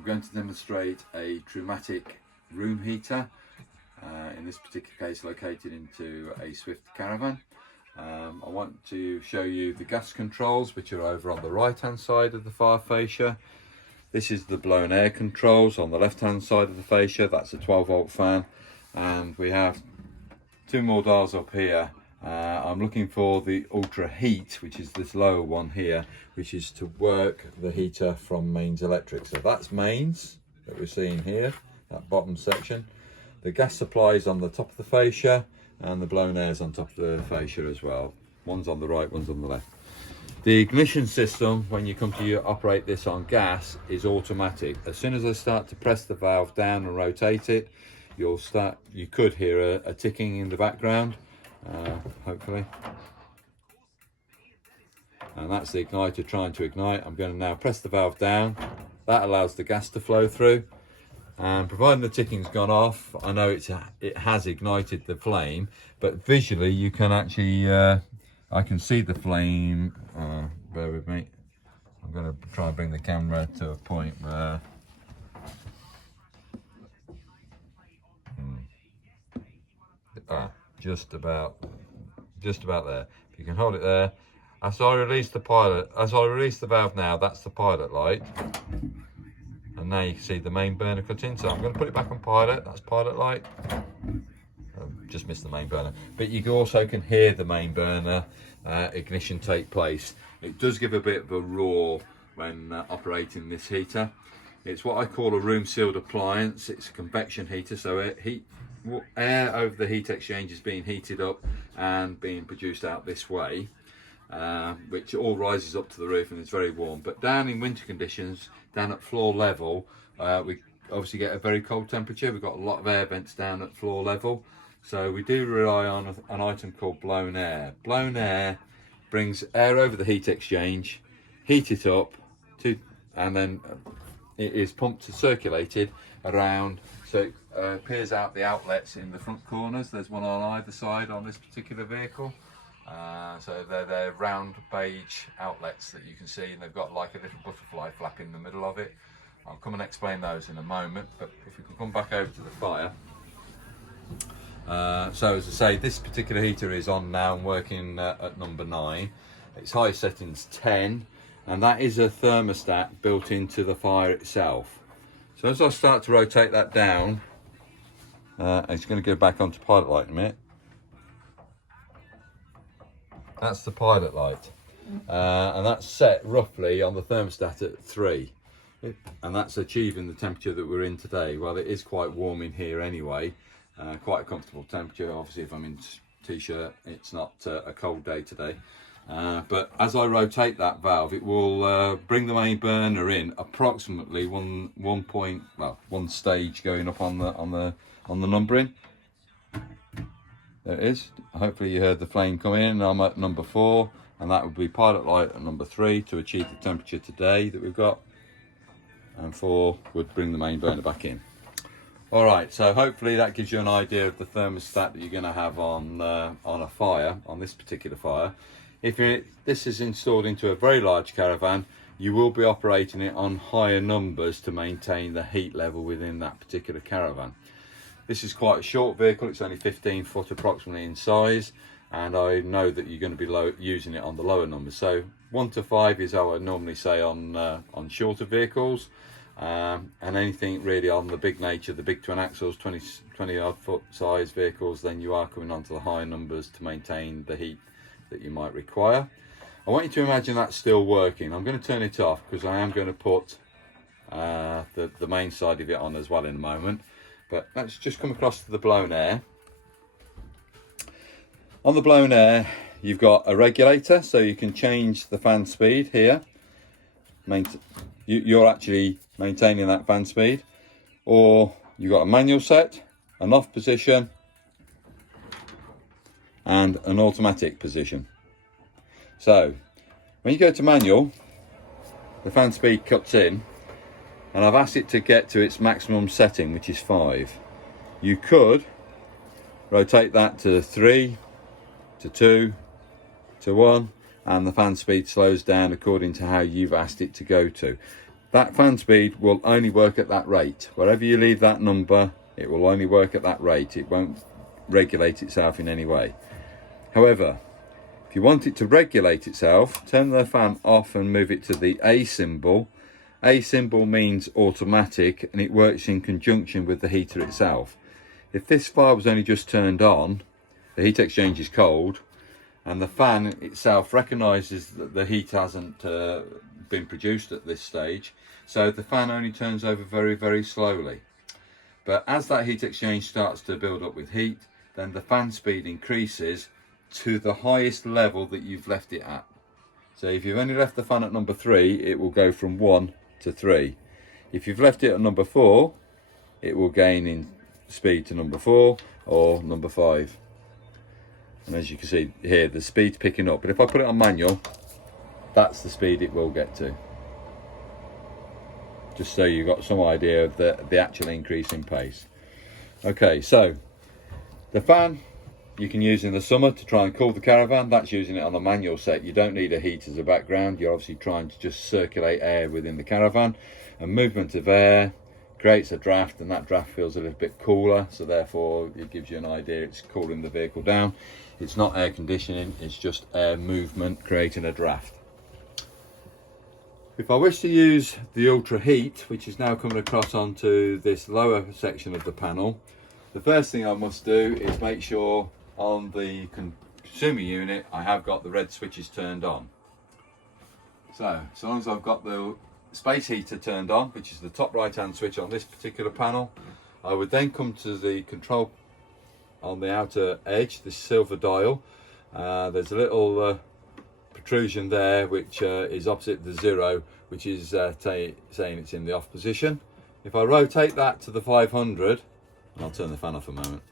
I'm going to demonstrate a Trumatic room heater, in this particular case located into a Swift caravan. I want to show you the gas controls, which are over on the right hand side of the fire fascia. This is the blown air controls on the left hand side of the fascia. That's a 12-volt fan, and we have two more dials up here. I'm looking for the ultra heat, which is this lower one here, which is to work the heater from mains electric. So that's mains that we're seeing here, that bottom section. The gas supply is on the top of the fascia, and the blown air is on top of the fascia as well. One's on the right, one's on the left. The ignition system, when you come to operate this on gas, is automatic. As soon as I start to press the valve down and rotate it, you could hear a ticking in the background, hopefully. And that's the igniter trying to ignite. I'm going to now press the valve down. That allows the gas to flow through. And providing the ticking's gone off, I know it has ignited the flame, but visually you can actually, I can see the flame. Bear with me. I'm going to try and bring the camera to a point where just about there. If you can hold it there. As I release the valve now, that's the pilot light. And now you can see the main burner cut in. So I'm going to put it back on pilot. That's pilot light. Just missed the main burner. But you also can hear the main burner ignition take place. It does give a bit of a roar when operating this heater. It's what I call a room sealed appliance. It's a convection heater, so air over the heat exchange is being heated up and being produced out this way, which all rises up to the roof and is very warm. But down in winter conditions, down at floor level, we obviously get a very cold temperature. We've got a lot of air vents down at floor level, so we do rely on an item called blown air. Blown air brings air over the heat exchange, heat it up, and then it is pumped and circulated around, so it peers out the outlets in the front corners. There's one on either side on this particular vehicle. So they're round beige outlets that you can see, and they've got like a little butterfly flap in the middle of it. I'll come and explain those in a moment, but if we can come back over to the fire. So as I say, this particular heater is on now and working at number 9. Its high setting's 10, and that is a thermostat built into the fire itself. So as I start to rotate that down, it's going to go back onto pilot light in a minute. That's the pilot light, and that's set roughly on the thermostat at 3, and that's achieving the temperature that we're in today. Well, it is quite warm in here anyway, quite a comfortable temperature. Obviously, if I'm in t-shirt, it's not a cold day today. But as I rotate that valve, it will bring the main burner in approximately one stage going up on the numbering. There it is. Hopefully you heard the flame come in. I'm at number 4, and that would be pilot light at number 3 to achieve the temperature today that we've got, and 4 would bring the main burner back in. All right, so hopefully that gives you an idea of the thermostat that you're going to have on a fire, on this particular fire. If this is installed into a very large caravan, you will be operating it on higher numbers to maintain the heat level within that particular caravan. This is quite a short vehicle. It's only 15 foot approximately in size, and I know that you're going to be using it on the lower numbers. So 1 to 5 is how I normally say on shorter vehicles, and anything really on the big nature, the big twin axles, 20 odd foot size vehicles, then you are coming onto the higher numbers to maintain the heat that you might require. I want you to imagine that's still working. I'm going to turn it off because I am going to put the main side of it on as well in a moment. But let's just come across to the blown air. On the blown air, you've got a regulator, so you can change the fan speed here. You're actually maintaining that fan speed. Or you've got a manual set, an off position, and an automatic position. So when you go to manual, the fan speed cuts in, and I've asked it to get to its maximum setting, which is 5. You could rotate that to 3, to 2, to 1, and the fan speed slows down according to how you've asked it to go to. that fan speed will only work at that rate. Wherever you leave that number, it will only work at that rate. It won't regulate itself in any way. However, if you want it to regulate itself, turn the fan off and move it to the A symbol. A symbol means automatic, and it works in conjunction with the heater itself. If this fire was only just turned on, the heat exchange is cold, and the fan itself recognises that the heat hasn't been produced at this stage, so the fan only turns over very, very slowly. But as that heat exchange starts to build up with heat, then the fan speed increases to the highest level that you've left it at. So if you've only left the fan at number 3, it will go from 1 to 3. If you've left it at number 4, it will gain in speed to number 4 or number 5. And as you can see here, the speed's picking up. But if I put it on manual, that's the speed it will get to. Just so you've got some idea of the actual increase in pace. Okay, so the fan you can use in the summer to try and cool the caravan. That's using it on the manual set. You don't need a heat as a background. You're obviously trying to just circulate air within the caravan. And movement of air creates a draft, and that draft feels a little bit cooler, so therefore it gives you an idea it's cooling the vehicle down. It's not air conditioning, it's just air movement creating a draft. If I wish to use the ultra heat, which is now coming across onto this lower section of the panel, the first thing I must do is make sure on the consumer unit I have got the red switches turned on. So long as I've got the space heater turned on, which is the top right hand switch on this particular panel, I would then come to the control on the outer edge, this silver dial. There's a little protrusion there which is opposite the 0, which is saying it's in the off position. If I rotate that to the 500, and I'll turn the fan off a moment.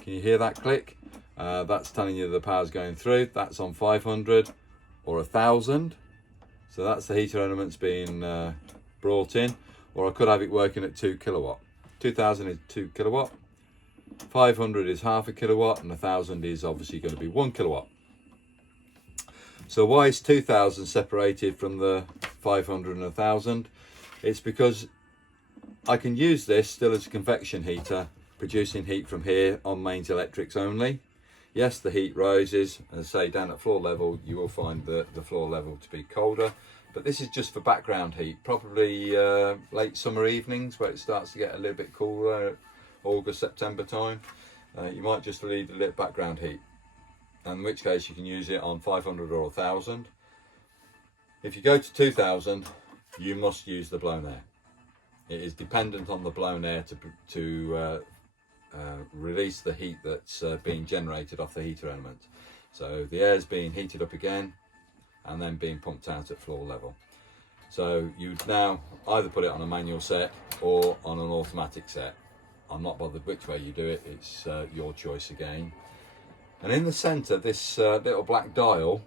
Can you hear that click? That's telling you the power's going through. That's on 500 or 1000. So that's the heater elements being brought in. Or I could have it working at 2 kilowatt. 2000 is 2 kilowatt. 500 is half a kilowatt, and 1000 is obviously going to be 1 kilowatt. So why is 2000 separated from the 500 and 1000? It's because I can use this still as a convection heater, producing heat from here on mains electrics only. Yes, the heat rises, and say down at floor level you will find the floor level to be colder, but this is just for background heat, probably late summer evenings where it starts to get a little bit cooler, August, September time. You might just leave a little background heat, in which case you can use it on 500 or 1000. If you go to 2000, you must use the blown air. It is dependent on the blown air to release the heat that's being generated off the heater element. So the air is being heated up again and then being pumped out at floor level. So you'd now either put it on a manual set or on an automatic set. I'm not bothered which way you do it, it's your choice again. And in the centre, this little black dial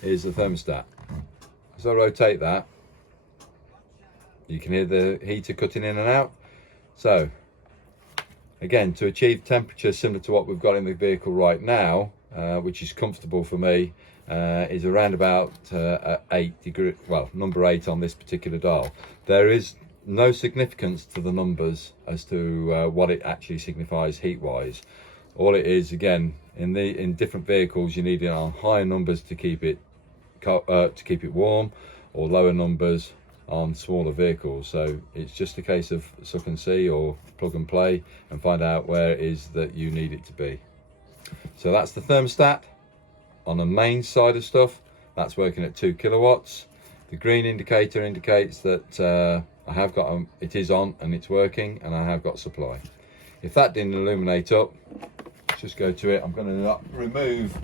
is the thermostat. As I rotate that, you can hear the heater cutting in and out. So again, to achieve temperature similar to what we've got in the vehicle right now, which is comfortable for me, is around about 8 degrees, well, number 8 on this particular dial. There is no significance to the numbers as to what it actually signifies heat wise. All it is, again, in different vehicles you need it on higher numbers to keep it warm, or lower numbers on smaller vehicles. So it's just a case of suck and see, or plug and play and find out where it is that you need it to be. So that's the thermostat on the main side of stuff. That's working at 2 kilowatts. The green indicator indicates that I have got it is on and it's working, and I have got supply. If that didn't illuminate up, let's just go to it. I'm going to remove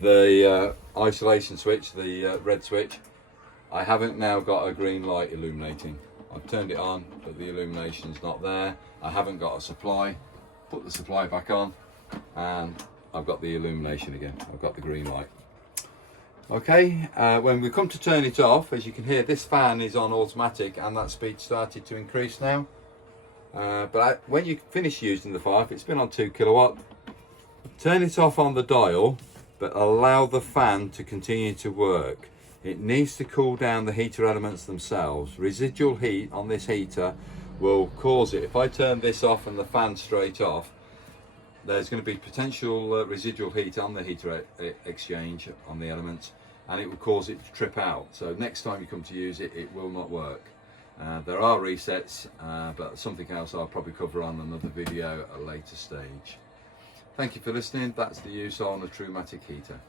the isolation switch, the red switch. I haven't now got a green light illuminating. I've turned it on, but the illumination's not there. I haven't got a supply. Put the supply back on, and I've got the illumination again. I've got the green light. Okay, when we come to turn it off, as you can hear, this fan is on automatic and that speed started to increase now. When you finish using the fire, if it's been on 2 kilowatt, turn it off on the dial, but allow the fan to continue to work. It needs to cool down the heater elements themselves. Residual heat on this heater will cause it. If I turn this off and the fan straight off, there's going to be potential residual heat on the heater exchange on the elements, and it will cause it to trip out. So next time you come to use it, it will not work. There are resets, but something else I'll probably cover on another video at a later stage. Thank you for listening. That's the use on a Trumatic heater.